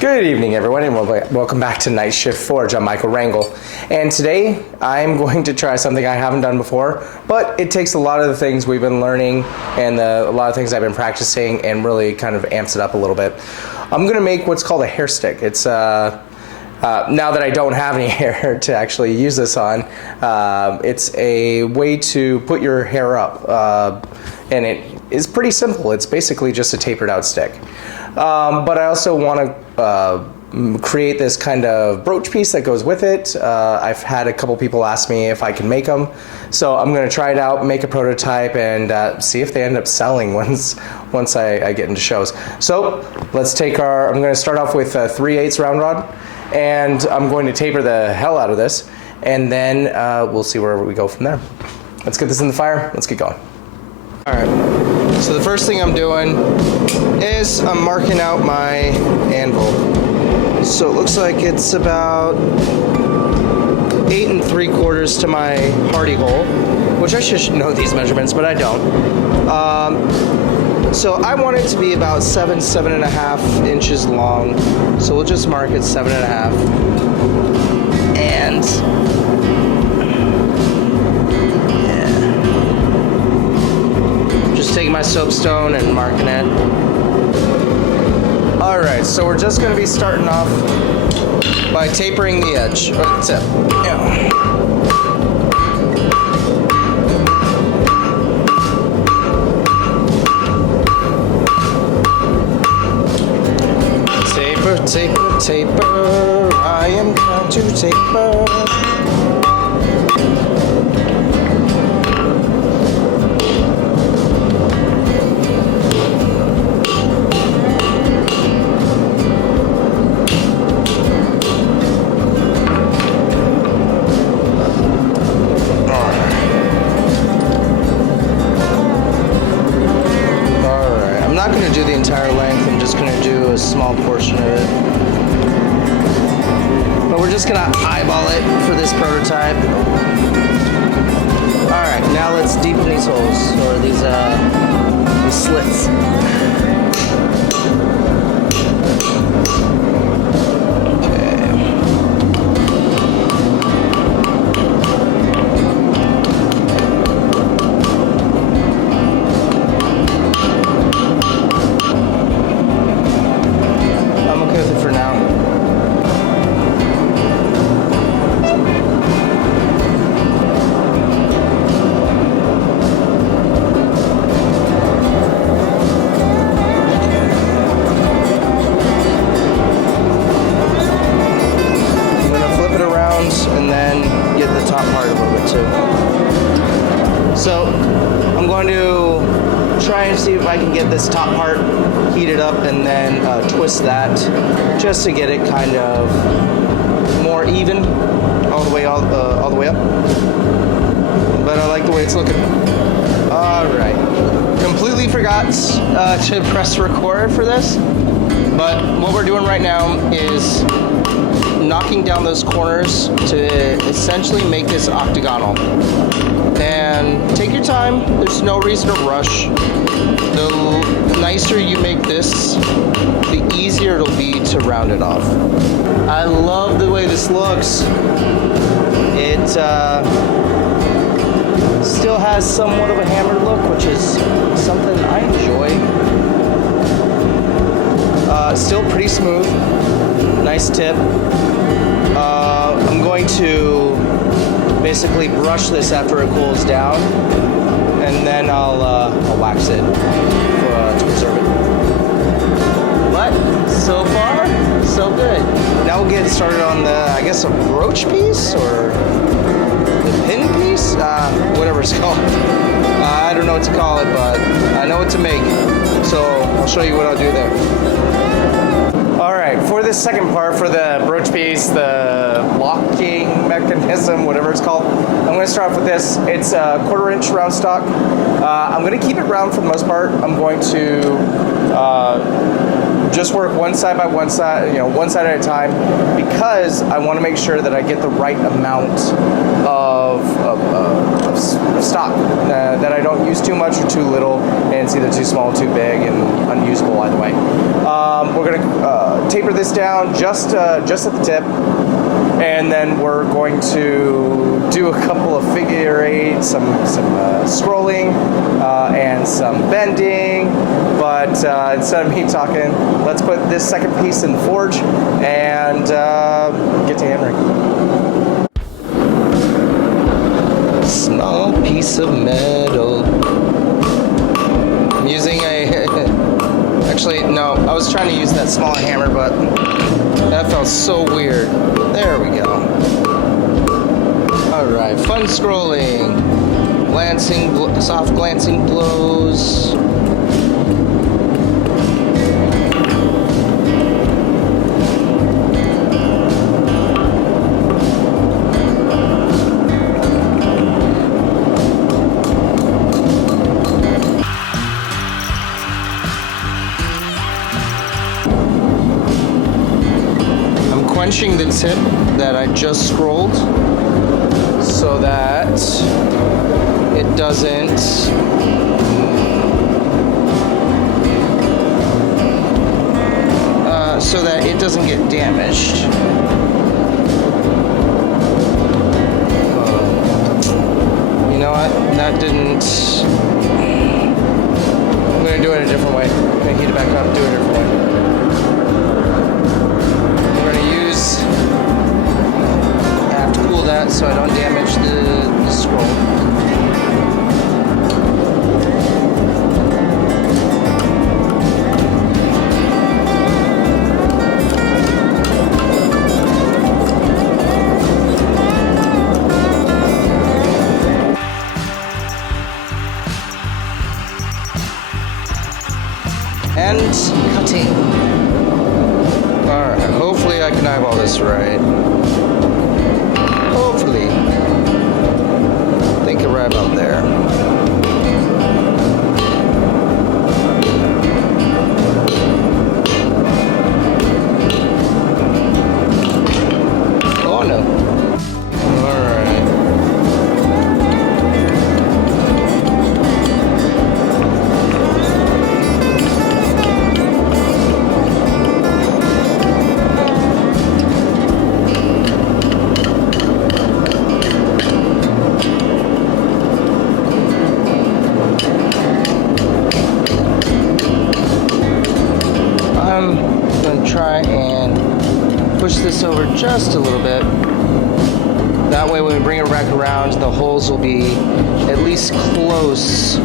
Good evening, everyone, and welcome back to Night Shift Forge. I'm Michael Rangel, and today I'm going to try something I haven't done before, but it takes a lot of the things we've been learning and a lot of things I've been practicing and really kind of amps it up a little bit. I'm going to make what's called a hair stick. It's now that I don't have any hair to actually use this on, it's a way to put your hair up, and it is pretty simple. It's basically just a tapered out stick. But I also want to create this kind of brooch piece that goes with it. I've had a couple people ask me if I can make them, so I'm going to try it out, make a prototype, and see if they end up selling once I get into shows. So let's take I'm going to start off with a 3/8 round rod, and I'm going to taper the hell out of this, and then we'll see where we go from there. Let's get this in the fire. Let's get going. All right. So the first thing I'm doing is I'm marking out my anvil. So it looks like it's about 8 3/4 to my hardy hole, which I should know these measurements, but I don't. So I want it to be about 7.5 inches long. So we'll just mark it 7.5. And taking my soapstone and marking it. Alright, so we're just going to be starting off by tapering the edge, or the tip. Yeah. Taper, taper, taper, I am going to taper. Do the entire length. I'm just going to do a small portion of it. But we're just going to eyeball it for this prototype. Alright, now let's deepen these holes, or these slits. So I'm going to try and see if I can get this top part heated up and then twist that just to get it kind of more even all the way up. But I like the way it's looking. All right. Completely forgot to press record for this, but what we're doing right now is knocking down those corners to essentially make this octagonal. And take your time, there's no reason to rush. The nicer you make this, the easier it'll be to round it off. I love the way this looks. It still has somewhat of a hammered look, which is something I enjoy. Still pretty smooth, nice tip. I'm going to basically brush this after it cools down, and then I'll wax it to preserve it. But so far, so good. Now we'll get started on I guess a brooch piece or the pin piece, whatever it's called. I don't know what to call it, but I know what to make. So I'll show you what I'll do there. Alright, for this second part, for the brooch piece, the locking mechanism, whatever it's called, I'm going to start off with this. It's a 1/4 inch round stock. I'm going to keep it round for the most part. I'm going to just work one side by one side, one side at a time, because I want to make sure that I get the right amount of stock, that I don't use too much or too little, and it's either too small or too big and unusable either way. We're going to taper this down just at the tip, and then we're going to do a couple of figure eights, some scrolling, and some bending. But instead of me talking, let's put this second piece in the forge and get to hammering. Small piece of metal. I'm using actually, no, I was trying to use that smaller hammer, but that felt so weird. There we go. Alright, fun scrolling. Soft glancing blows. Quenching the tip that I just scrolled so that it doesn't get damaged. You know what? That didn't. I'm gonna do it a different way. I'm gonna heat it back up, do it a different way. That so I don't damage the scroll. And cutting. Alright, hopefully I can eyeball this right. Hopefully. I think right about there. Oh no. Alright. Try and push this over just a little bit. That way when we bring it back around, the holes will be at least close.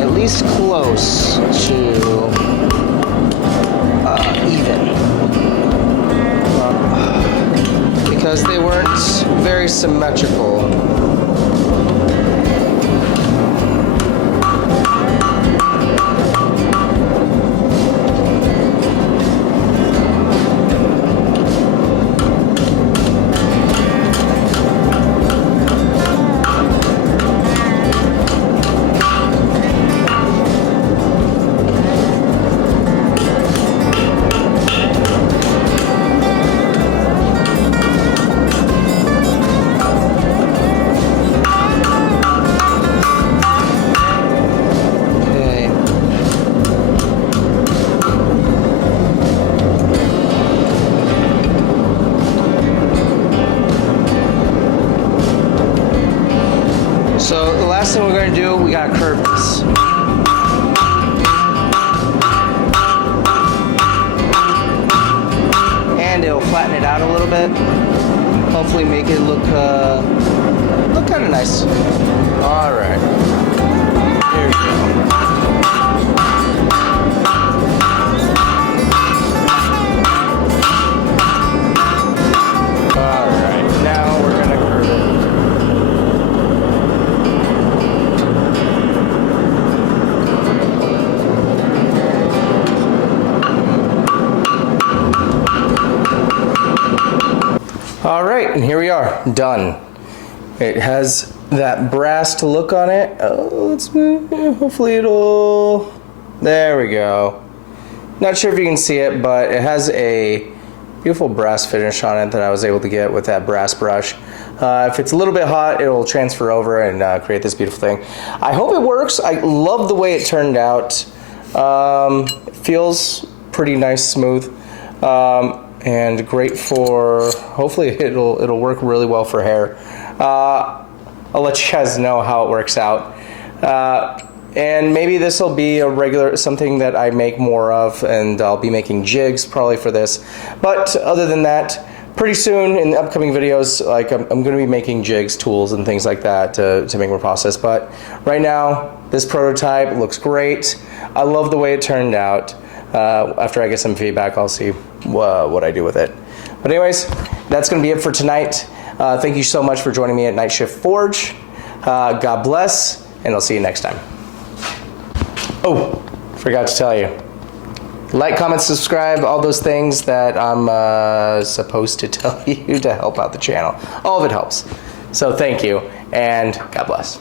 At least close to even. Because they weren't very symmetrical. So the last thing we're going to do, we got to curve this. And it'll flatten it out a little bit. Hopefully make it look kind of nice. All right. Here we go. All right, and here we are, done. It has that brass look on it. Oh, let's hopefully it'll. There we go. Not sure if you can see it, but it has a beautiful brass finish on it that I was able to get with that brass brush. If it's a little bit hot, it will transfer over and create this beautiful thing. I hope it works. I love the way it turned out. It feels pretty nice, smooth, and great for. Hopefully, it'll work really well for hair. I'll let you guys know how it works out. And maybe this will be a regular, something that I make more of, and I'll be making jigs probably for this. But other than that, pretty soon in the upcoming videos, like I'm going to be making jigs, tools, and things like that to make my process. But right now, this prototype looks great. I love the way it turned out. After I get some feedback, I'll see what I do with it. But anyways, that's going to be it for tonight. Thank you so much for joining me at Night Shift Forge. God bless, and I'll see you next time. Oh, forgot to tell you. Like, comment, subscribe, all those things that I'm supposed to tell you to help out the channel. All of it helps. So thank you, and God bless.